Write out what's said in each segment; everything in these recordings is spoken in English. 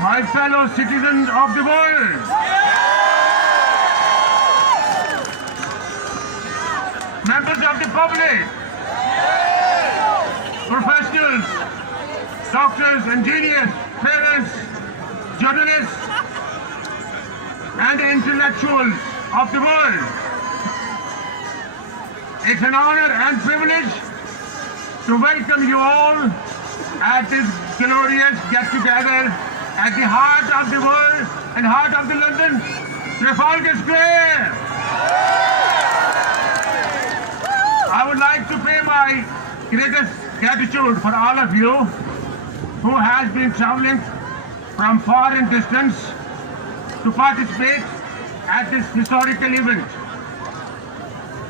my fellow citizens of the world, members of the public, professionals, doctors, engineers, parents, journalists, and intellectuals of the world. It's an honor and privilege to welcome you all at this glorious get-together at the heart of the world and heart of the London, Trafalgar Square. I would like to pay my greatest gratitude for all of you who has been traveling from far and distance to participate at this historical event.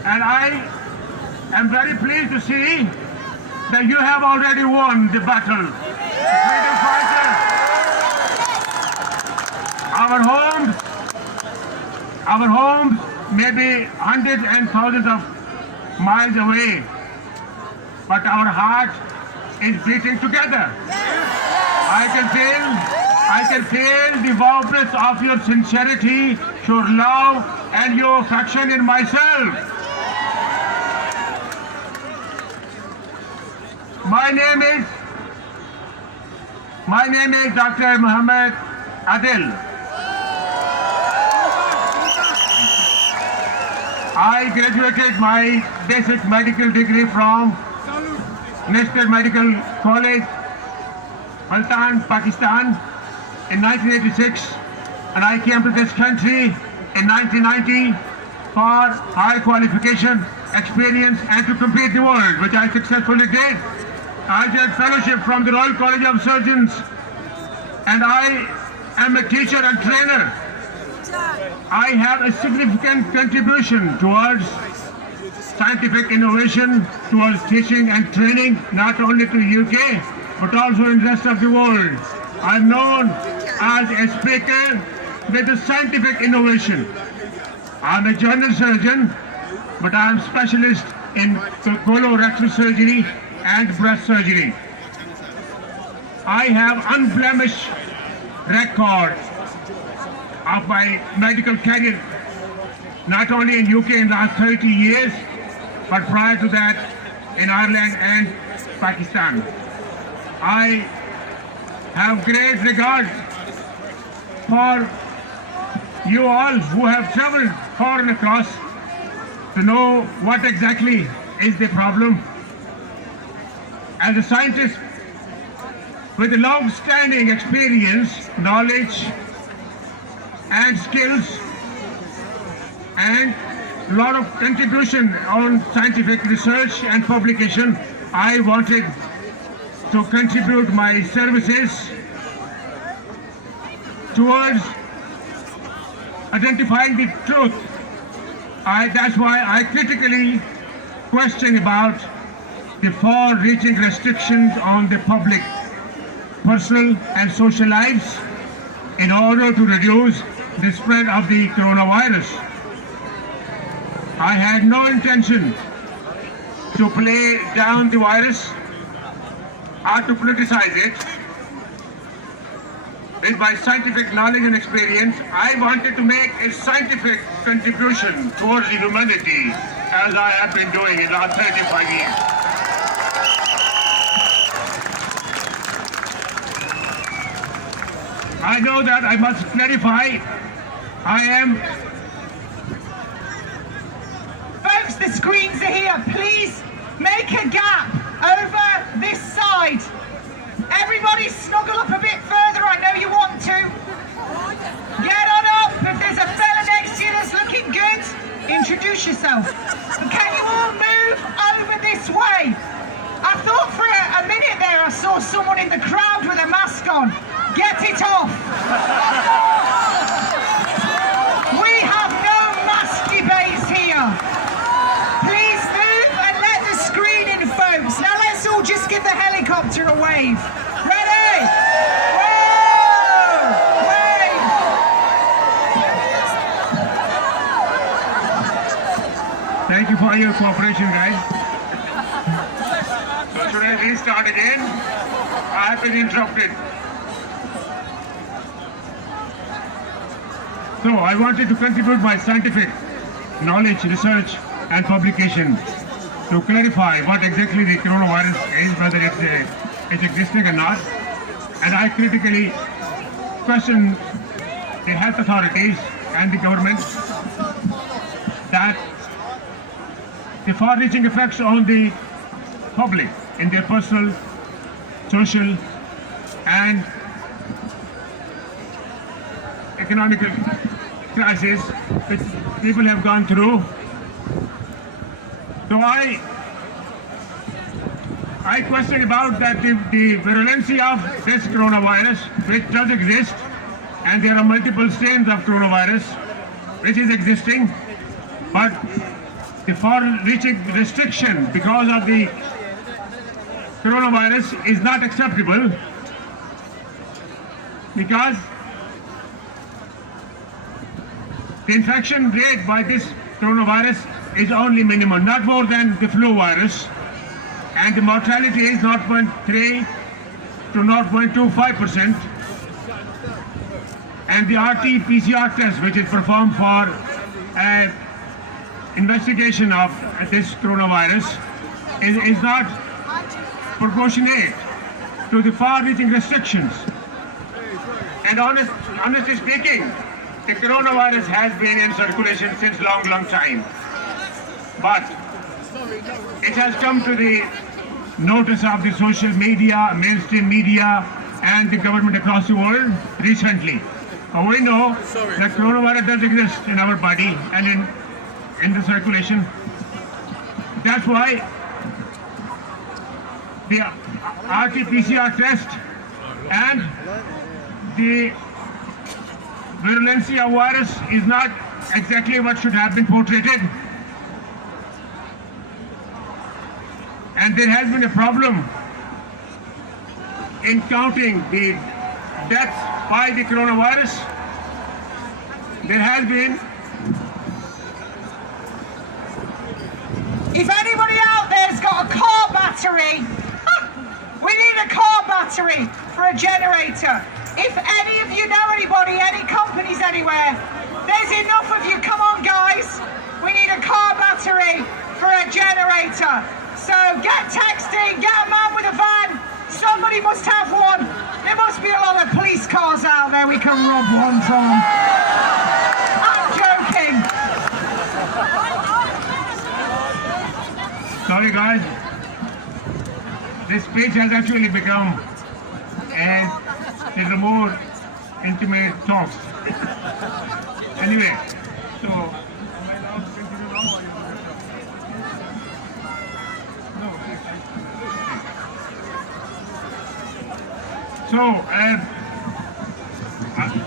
And I am very pleased to see that you have already won the battle. Freedom fighters. Our homes may be hundreds and thousands of miles away, but our heart is beating together. I can feel the warmth of your sincerity, your love, and your affection in myself. My name is Dr. Mohammad Adil. I graduated my basic medical degree from National Medical College, Multan, Pakistan in 1986, and I came to this country in 1990 for higher qualification, experience, and to compete the world, which I successfully did. I did fellowship from the Royal College of Surgeons, and I am a teacher and trainer. I have a significant contribution towards scientific innovation, towards teaching and training, not only to UK, but also in the rest of the world. I'm known as a speaker with the scientific innovation. I'm a general surgeon, but I'm specialist in colorectal surgery and breast surgery. I have unblemished record of my medical career, not only in UK in the last 30 years, but prior to that in Ireland and Pakistan. I have great regard for you all who have traveled far and across to know what exactly is the problem. As a scientist with a long-standing experience, knowledge, and skills, and a lot of contribution on scientific research and publication, I wanted to contribute my services towards identifying the truth. That's why I critically question about the far-reaching restrictions on the public, personal and social lives in order to reduce the spread of the coronavirus. I had no intention to play down the virus or to politicize it. With my scientific knowledge and experience, I wanted to make a scientific contribution towards the humanity, as I have been doing in the last 35 years. I know that I must clarify, Folks, the screens are here. Please make a gap over this side. Everybody snuggle up a bit further. I know you want to. Get on up. If there's a fella next to you that's looking good, introduce yourself. And can you all move over this way? I thought for a minute there I saw someone in the crowd with a mask on. Get it off. We have no mask debates here. Please move and let the screen in, folks. Now let's all just give the helicopter a wave. Ready? Whoa! Wave! Thank you for your cooperation, guys. So should I restart again? I have been interrupted. So I wanted to contribute my scientific knowledge, research and publication to clarify what exactly the coronavirus is, whether it's existing or not. And I critically question the health authorities and the government that the far-reaching effects on the public in their personal, social and economical crisis which people have gone through. So I question about that the virulency of this coronavirus, which does exist, and there are multiple strains of coronavirus which is existing, but the far-reaching restriction because of the coronavirus is not acceptable, because the infection rate by this coronavirus is only minimum, not more than the flu virus, and the mortality is 0.3 to 0.25%, and the RT-PCR test which is performed for investigation of this coronavirus is not proportionate to the far-reaching restrictions. And honestly speaking, the coronavirus has been in circulation since long time, but it has come to the notice of the social media, mainstream media and the government across the world recently. We know that coronavirus does exist in our body and in the circulation. That's why the RT-PCR test and the virulency of virus is not exactly what should have been portrayed. And there has been a problem in counting the deaths by the coronavirus. There has been. If anybody out there's got a car battery, we need a car battery for a generator. If any of you know anybody, any companies anywhere, there's enough of you. Come on, guys. We need a car battery for a generator. So get texting, get a man with a van. Somebody must have one. There must be a lot of police cars out there we can rob ones on. I'm joking. Sorry guys, this speech has actually become a little more intimate talks. Anyway, so am I allowed to continue now? So, I think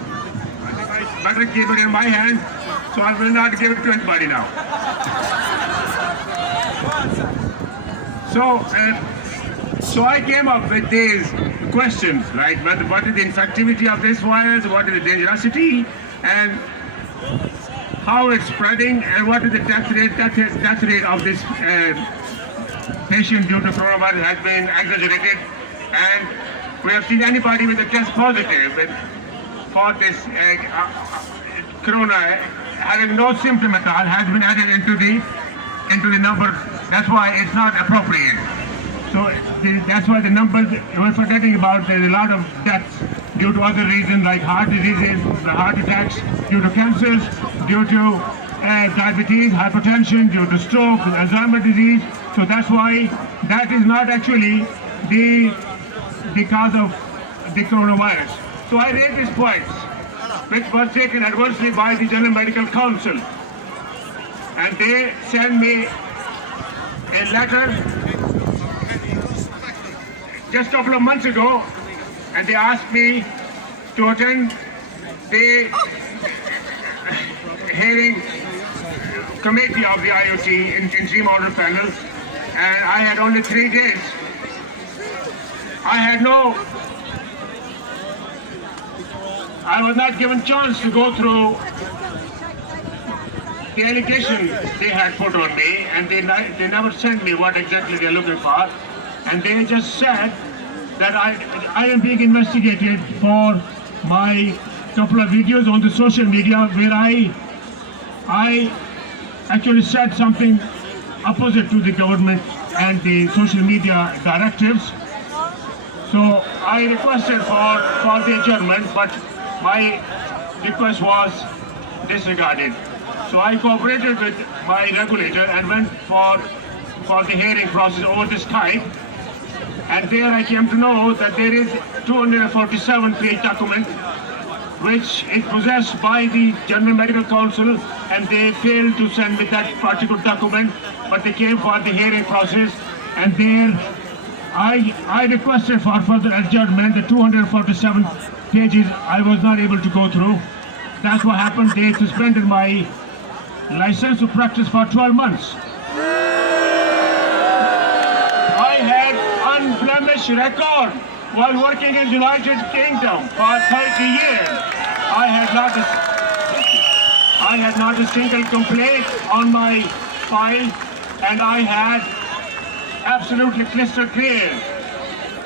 I better keep it in my hand, so I will not give it to anybody now. So I came up with these questions, right? What is the infectivity of this virus? What is the dangerosity? And how it's spreading? And what is the death rate of this patient due to coronavirus has been exaggerated. And we have seen anybody with a test positive for this corona having no symptom at all has been added into the number. That's why it's not appropriate. So that's why the numbers we're forgetting about. There's a lot of deaths due to other reasons like heart diseases, heart attacks, due to cancers, due to diabetes, hypertension, due to stroke, Alzheimer's disease. So that's why that is not actually the cause of the coronavirus. So I raised these points, which was taken adversely by the General Medical Council. And they sent me a letter just a couple of months ago, and they asked me to attend the hearing committee of the IoT in Team Order panel, and I had only 3 days. I was not given chance to go through the allegation they had put on me, and they never sent me what exactly they're looking for, and they just said that I am being investigated for my couple of videos on the social media where I actually said something opposite to the government and the social media directives. So I requested for the adjournment, but my request was disregarded. So I cooperated with my regulator and went for the hearing process over this Skype. And there I came to know that there is 247-page document which is possessed by the General Medical Council, and they failed to send me that particular document, but they came for the hearing process, and there I requested for further adjournment. The 247 pages I was not able to go through. That's what happened. They suspended my license to practice for 12 months. I had unblemished record while working in United Kingdom for 30 years. I had not a single complaint on my file, and I had absolutely crystal clear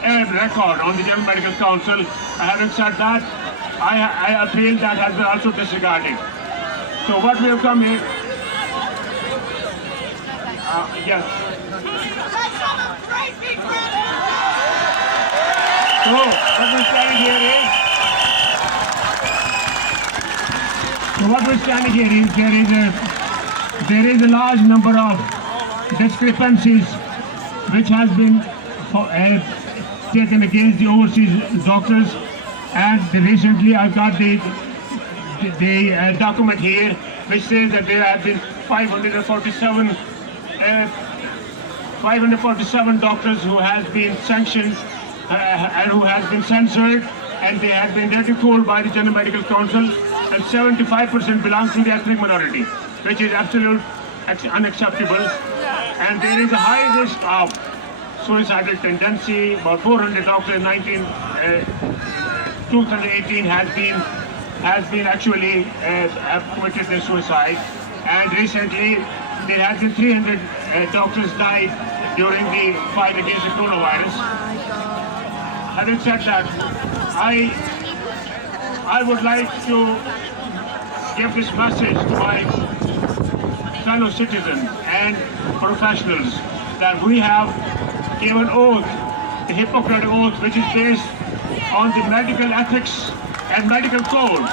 record on the General Medical Council. Having said that, I appeal that has been also disregarded. So what we have come here, yes. So what we're standing here is, there is a large number of discrepancies which has been taken against the overseas doctors, and recently I got the document here which says that there have been 547 doctors who has been sanctioned and who has been censored, and they have been ridiculed by the General Medical Council, and 75% belongs to the ethnic minority, which is absolutely unacceptable. And there is a high risk of suicidal tendency. About 400 doctors in 2018 has been actually have committed their suicide, and recently there has been 300 doctors died during the fight against the coronavirus. Having said that, I would like to give this message to my fellow citizens and professionals that we have given oath, the Hippocratic oath, which is based on the medical ethics and medical code. We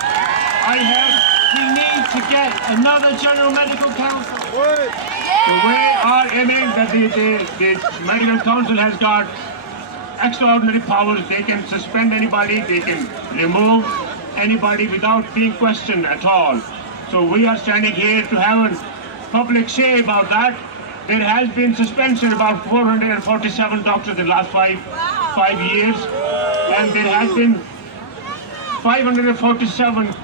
need to get another General Medical Council. So we are aiming that the Medical Council has got extraordinary powers. They can suspend anybody, they can remove anybody without being questioned at all. So we are standing here to have a public say about that. There has been suspension about 447 doctors in the last five years, and there has been 547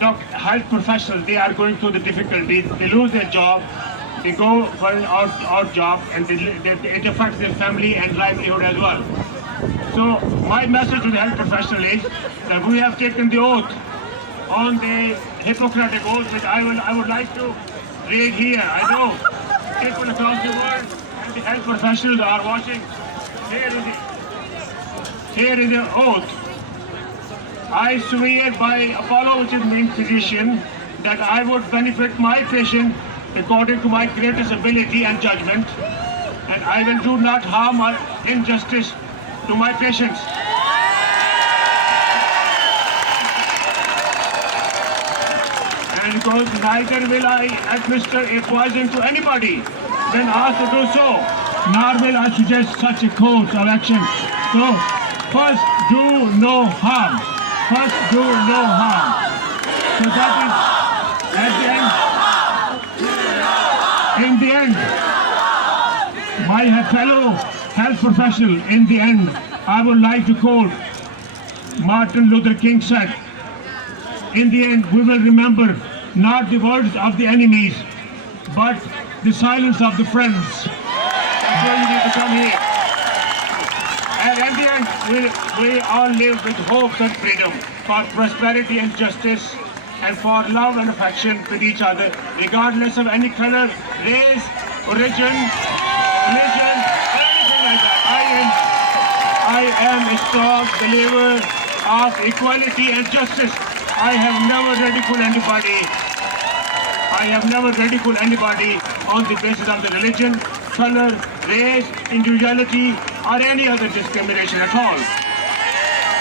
health professionals. They are going through the difficulty. They lose their job, they go for an odd job, and it affects their family and livelihood as well. So my message to the health professional is that we have taken the oath on the Hippocratic oath, which I would like to read here. I know people across the world and the health professionals are watching. Here is the oath. I swear by Apollo, which is main physician, that I would benefit my patient according to my greatest ability and judgment, and I will do not harm or injustice to my patients. And because neither will I administer a poison to anybody when asked to do so, nor will I suggest such a course of action. So, first do no harm. First do no harm. So that is, at the end, in the end, my fellow health professional, in the end, I would like to quote Martin Luther King said, in the end, we will remember not the words of the enemies, but the silence of the friends. So you need to come here. And in the end, we all live with hope and freedom, for prosperity and justice, and for love and affection with each other, regardless of any color, race, origin, religion, or anything like that. I am a strong believer of equality and justice. I have never ridiculed anybody. I have never ridiculed anybody on the basis of the religion, color, race, individuality, or any other discrimination at all.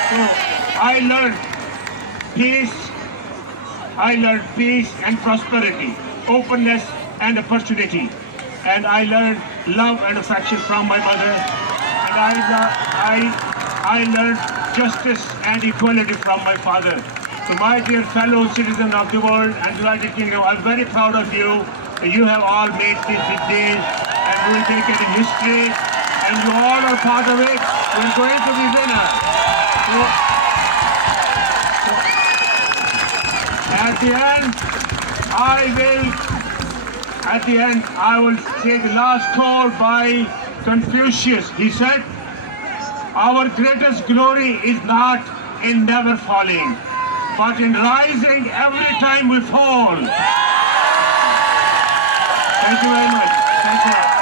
So I learned peace and prosperity, openness and opportunity. And I learned love and affection from my mother. And I learned justice and equality from my father. So my dear fellow citizens of the world and United Kingdom, I'm very proud of you. You have all made these big days and we will make it in history. And you all are part of it. We're going to be winners. So at the end, I will say the last quote by Confucius. He said, "Our greatest glory is not in never falling, but in rising every time we fall." Thank you very much. Thank you.